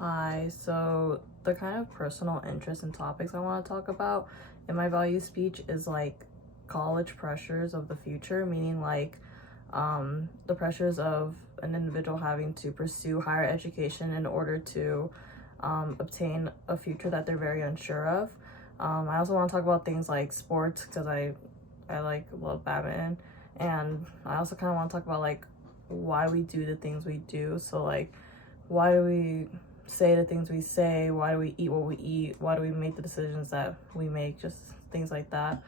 Hi, so the kind of personal interest and topics I want to talk about in my value speech is like college pressures of the future, meaning like the pressures of an individual having to pursue higher education in order to obtain a future that they're very unsure of. I also want to talk about things like sports because I like love badminton, and I also kind of want to talk about like why we do the things we do. So like, why do we say the things we say? Why do we eat what we eat? Why do we make the decisions that we make? Just things like that.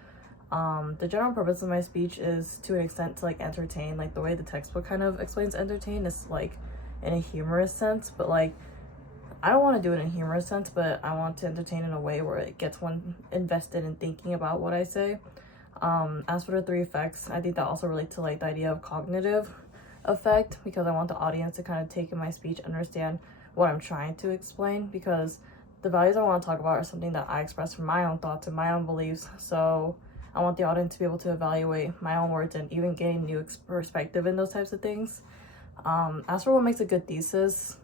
The general purpose of my speech is to an extent to like entertain, like the way the textbook kind of explains entertain is like in a humorous sense, but like I don't want to do it in a humorous sense, but I want to entertain in a way where it gets one invested in thinking about what I say. As for the three effects, I think that also relates to like the idea of cognitive effect, because I want the audience to kind of take in my speech, understand what I'm trying to explain, because the values I want to talk about are something that I express from my own thoughts and my own beliefs. So I want the audience to be able to evaluate my own words and even gain new perspective in those types of things. As for what makes a good thesis,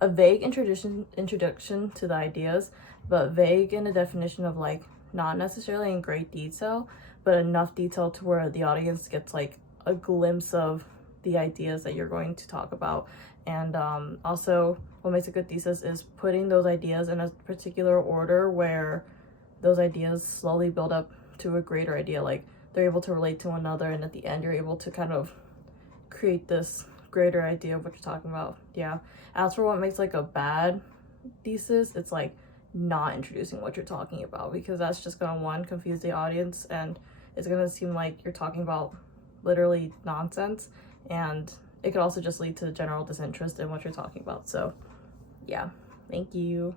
a vague introduction to the ideas, but vague in the definition of like not necessarily in great detail, but enough detail to where the audience gets like a glimpse of the ideas that you're going to talk about. And also what makes a good thesis is putting those ideas in a particular order where those ideas slowly build up to a greater idea, like they're able to relate to one another, and at the end you're able to kind of create this greater idea of what you're talking about. Yeah. As for what makes like a bad thesis, it's like not introducing what you're talking about, because that's just gonna, one, confuse the audience, and it's gonna seem like you're talking about literally nonsense, and it could also just lead to general disinterest in what you're talking about. So yeah, thank you.